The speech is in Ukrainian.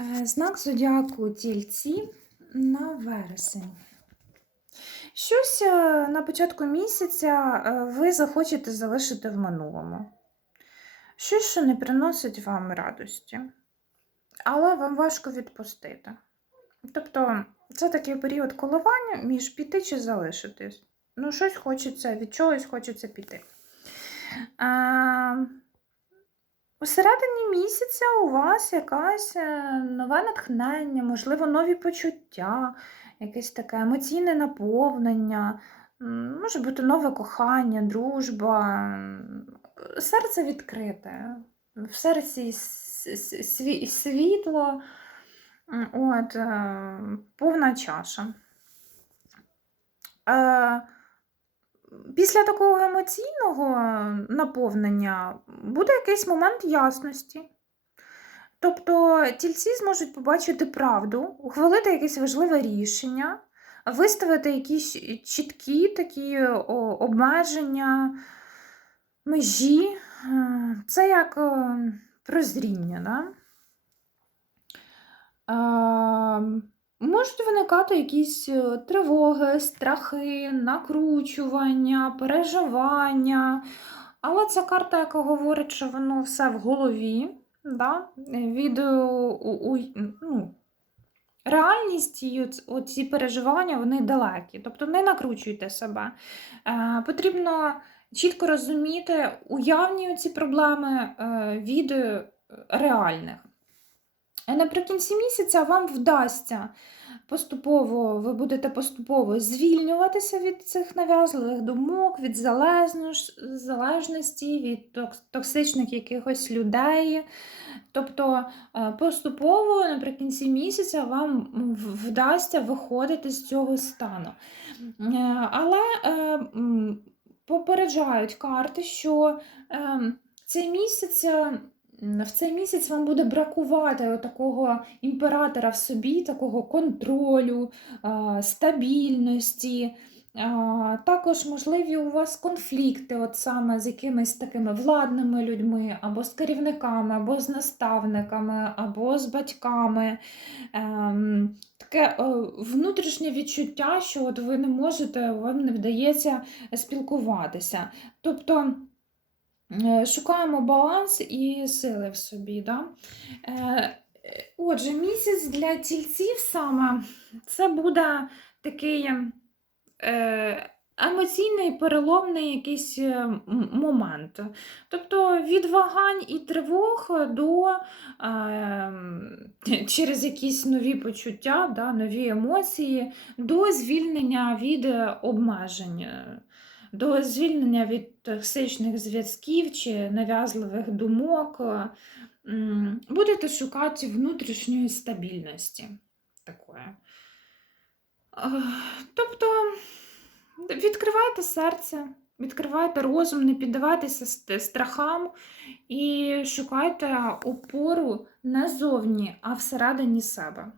Е, Знак зодіаку тільці на вересень. Щось е, на початку місяця е, ви захочете залишити в минулому. Щось, що не приносить вам радості, але вам важко відпустити. Тобто, це такий період коливання між піти чи залишитись. Ну, щось хочеться, від чогось хочеться піти. У середині місяця у вас якась е, нове натхнення, можливо, нові почуття, якесь таке емоційне наповнення, може бути нове кохання, дружба. Серце відкрите, в серці світло, от, е, повна чаша. Е, Після такого емоційного наповнення буде якийсь момент ясності. Тобто тільці зможуть побачити правду, ухвалити якесь важливе рішення, виставити якісь чіткі такі обмеження, межі. Е, Це як е, прозріння. Да? Можуть виникати якісь е, тривоги, страхи, накручування, переживання. Але це карта, яка говорить, що воно все в голові. Да? Від е, ну, реальність і оц- переживання вони далекі. Тобто не накручуйте себе. Е, потрібно чітко розуміти уявні ці проблеми е, від е, реальних. Е, Наприкінці місяця вам вдасться поступово, ви будете поступово звільнюватися від цих нав'язливих думок, від залежності, від токсичних якихось людей. Тобто е, поступово наприкінці місяця вам вдасться виходити з цього стану. Е, Але попереджають карти, що е, цей місяць. В цей місяць вам буде бракувати такого імператора в собі, такого контролю, стабільності. Також можливі у вас конфлікти, от саме з якимись такими владними людьми, або з керівниками, або з наставниками, або з батьками. Ем, Таке внутрішнє відчуття, що от ви не можете, вам не вдається спілкуватися. Тобто. Е, Шукаємо баланс і сили в собі. Да? Е, е, Отже, місяць для тільців саме це буде такий емоційний переломний якийсь момент. Тобто від вагань і тривог до е, через якісь нові почуття, да, нові емоції, до звільнення від обмежень до звільнення від токсичних зв'язків чи нав'язливих думок, будете шукати внутрішньої стабільності. Такої. Е, Тобто відкривайте серце, відкривайте розум, не піддавайтеся страхам і шукайте опору не зовні, а всередині себе.